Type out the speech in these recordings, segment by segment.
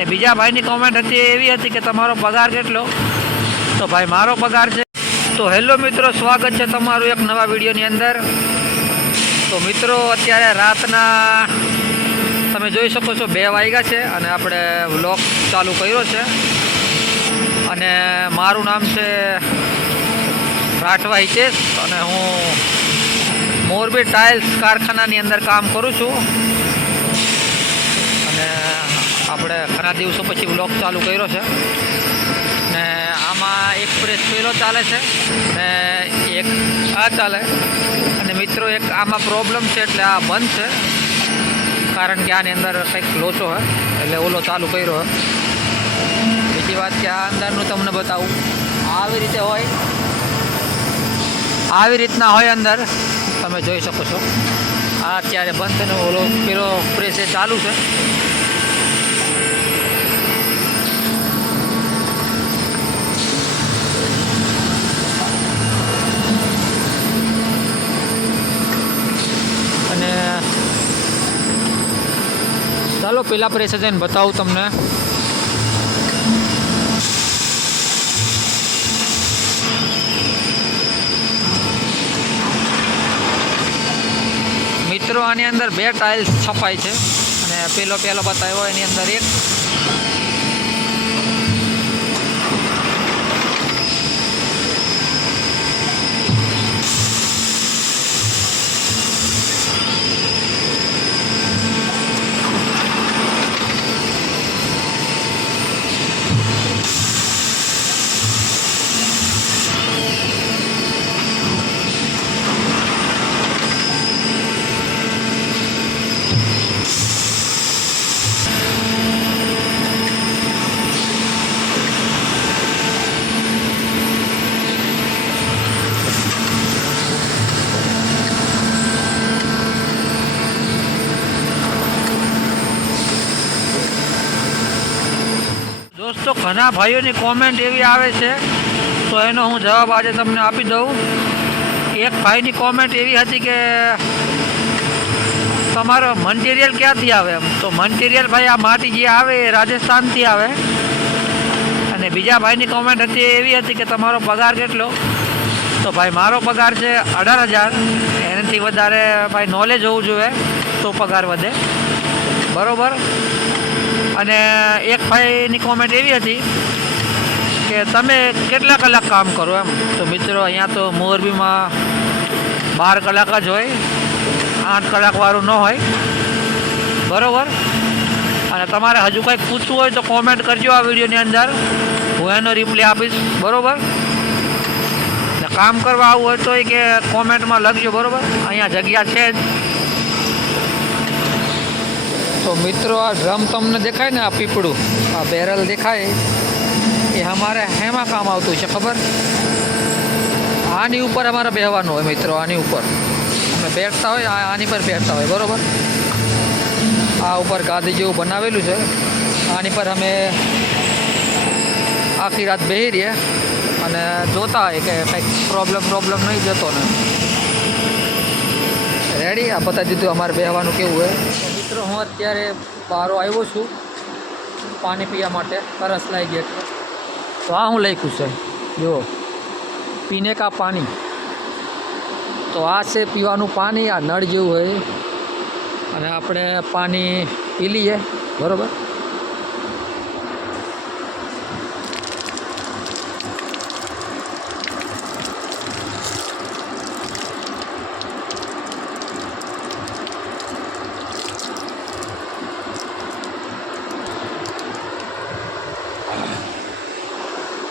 અને બીજા ભાઈની કોમેન્ટ હતી એવી હતી કે તમારો પગાર કેટલો? તો ભાઈ, મારો પગાર છે. તો હેલો મિત્રો, સ્વાગત છે તમારું એક નવા વિડીયોની અંદર. તો મિત્રો, અત્યારે રાતના તમે જોઈ શકો છો, બે વાગ્યા છે અને આપણે વ્લોગ ચાલુ કર્યો છે. અને મારું નામ છે રાઠવા હિતેશ અને હું મોરબી ટાઇલ્સ કારખાનાની અંદર કામ કરું છું. અને આપણે ઘણા દિવસો પછી વ્લોગ ચાલુ કર્યો છે. ને આમાં એક પ્રેસ પેલો ચાલે છે ને એક આ ચાલે. અને મિત્રો, એક આમાં પ્રોબ્લેમ છે એટલે આ બંધ છે. કારણ કે આની અંદર કંઈક લોચો હોય એટલે ઓલો ચાલુ કર્યો હોય બીજી વાત કે આ અંદરનું તમને બતાવું. આવી રીતે હોય. આવી રીતના હોય અંદર. તમે જોઈ શકો છો. આ અત્યારે બંધ અને ઓલો પેલો પ્રેસ એ ચાલુ છે અને ચાલો, પેલા પ્રેસે જઈને બતાવું તમને. મિત્રો, આની અંદર બે ટાઇલ્સ છપાય છે. અને પેલો પેલો બતાવ્યો, એની અંદર એક. દોસ્તો, ઘણા ભાઈઓની કોમેન્ટ એવી આવે છે, તો એનો હું જવાબ આજે તમને આપી દઉં. એક ભાઈની કોમેન્ટ એવી હતી કે, તમારો મટીરિયલ ક્યાંથી આવે એમ? તો મટીરિયલ ભાઈ આ માટી જે આવે એ રાજસ્થાનથી આવે. અને બીજા ભાઈની કોમેન્ટ હતી એવી હતી કે, તમારો પગાર કેટલો? તો ભાઈ, મારો પગાર છે અઢાર હજાર. એનાથી વધારે ભાઈ નોલેજ હોવું જોઈએ તો પગાર વધે. બરોબર? અને એક ભાઈની કોમેન્ટ એવી હતી કે તમે કેટલા કલાક કામ કરો એમ? તો મિત્રો, અહીંયા તો મોરબીમાં બાર કલાક જ હોય, આઠ કલાકવાળું ન હોય. બરાબર? અને તમારે હજુ કંઈક પૂછવું હોય તો કોમેન્ટ કરજો આ વિડીયોની અંદર. હું એનો રિપ્લાય આપીશ. બરાબર? કામ કરવા આવવું હોય તો એ કે કોમેન્ટમાં લખજો, બરાબર? અહીંયા જગ્યા છે જ. તો મિત્રો, આ ડ્રમ તમને દેખાય ને, આ પીપળું? આ બેરલ દેખાય. એ અમારે હેમાં કામ આવતું છે, ખબર? આની ઉપર અમારે બેહવાનું હોય મિત્રો, આની ઉપર. અમે બેઠતા હોય આની પર બેઠતા હોય, બરાબર? આ ઉપર ગાદી જેવું બનાવેલું છે. આની પર અમે આખી રાત બેહી રહીએ અને જોતા હોય કે કંઈક પ્રોબ્લેમ પ્રોબ્લેમ નહીં, જતો ને રેડી આ બતાવી દીધું અમારે બેહવાનું કેવું હોય. મિત્રો, હું અત્યારે બહાર આવ્યો છું પાણી પીવા માટે. તરસ લાગી ગઈ તો આ હું લખ્યું છે. જો પીને કા પાણી? તો આ છે પીવાનું પાણી, આ નળ જેવું હોય. અને આપણે પાણી પી લઈએ. બરાબર?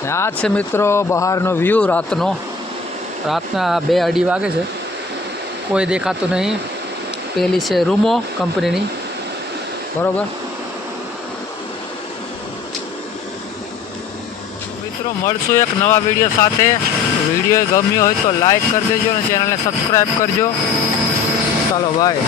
ને આ છે મિત્રો બહારનો વ્યૂ રાતનો. રાતના બે અઢી વાગે છે. કોઈ દેખાતું નહીં. પેલી છે રૂમો કંપનીની. બરાબર? મિત્રો મળશું એક નવા વીડિયો સાથે. વીડિયો ગમ્યો હોય તો લાઈક કરી દેજો અને ચેનલને સબસ્ક્રાઈબ કરજો. ચાલો બાય